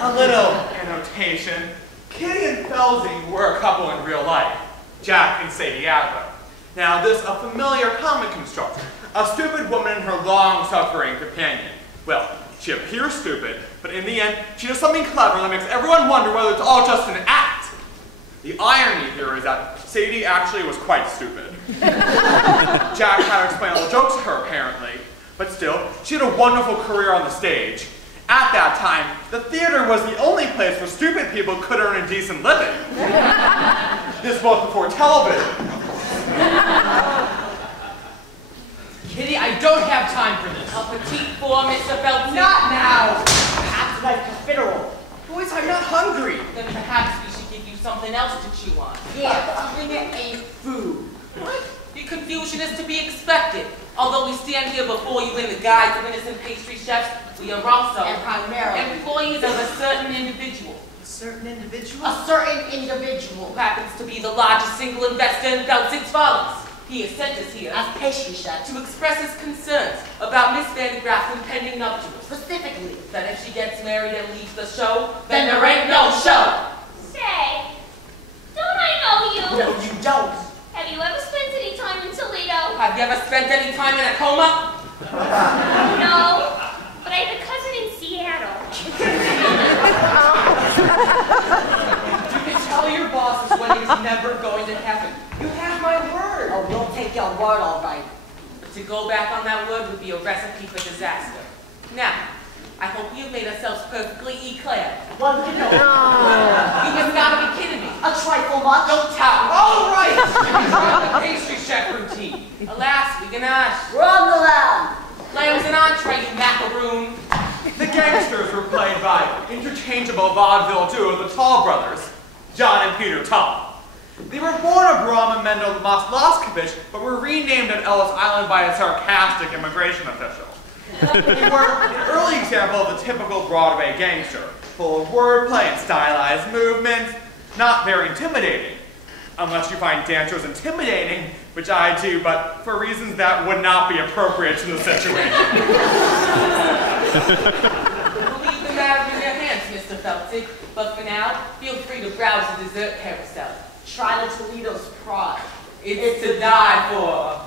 A little annotation. Kitty and Felsing were a couple in real life, Jack and Sadie Adler. Now this a familiar comic construct, a stupid woman and her long-suffering companion. Well, she appears stupid, but in the end, she does something clever that makes everyone wonder whether it's all just an act. The irony here is that Sadie actually was quite stupid. Jack had to explain all the jokes to her, apparently, but still, she had a wonderful career on the stage. At that time, the theater was the only place where stupid people could earn a decent living. This was before television. Kitty, I don't have time for this. A petite four, Mr. Felton. Not now. Perhaps like a fiddle. Boys, I'm not hungry. Then perhaps we should give you something else to chew on. Yeah, something that ain't food. What? The confusion is to be expected. Although we stand here before you in the guise of innocent pastry chefs, we are also And primarily employees of a certain individual. a certain individual? A certain individual who happens to be the largest single investor in Felton's Follies. He has sent us here As pastry chef. to express his concerns about Miss Vandegraff's impending nuptials. Specifically. That if she gets married and leaves the show, then there ain't no show. Say, don't I know you? No, you don't. Have you ever spent any time in Toledo? Have you ever spent any time in a coma? No, but I have a cousin in Seattle. You can tell your boss this wedding's never going to happen. You have my word. Oh, we'll take your word all right. But to go back on that word would be a recipe for disaster. Now, I hope we have made ourselves perfectly eclair. One can know. You just gotta be kidding me. A trifle much. Don't tout. All right. The pastry chef routine. Alas, we ganache. We're on the lamb. Lamb's an entree, you macaroon. The gangsters were played by interchangeable vaudeville duo the Tall brothers, John and Peter Tall. They were born abroad in Mendel Mosloskovich, but were renamed at Ellis Island by a sarcastic immigration official. They were an early example of the typical Broadway gangster, full of wordplay and stylized movements, not very intimidating. Unless you find dancers intimidating, which I do, but for reasons that would not be appropriate to the situation. We'll leave the matter in your hands, Mr. Feltzig, but for now, feel free to browse the dessert carousel. Try the Toledo's pride. It's to die for.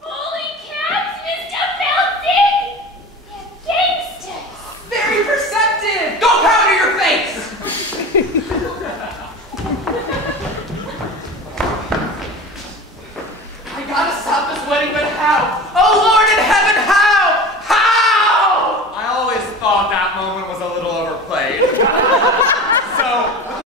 Holy cats, Mr. Felton! They're gangsters! Very perceptive. Go powder your face. I gotta stop this wedding, but how? Oh Lord in heaven,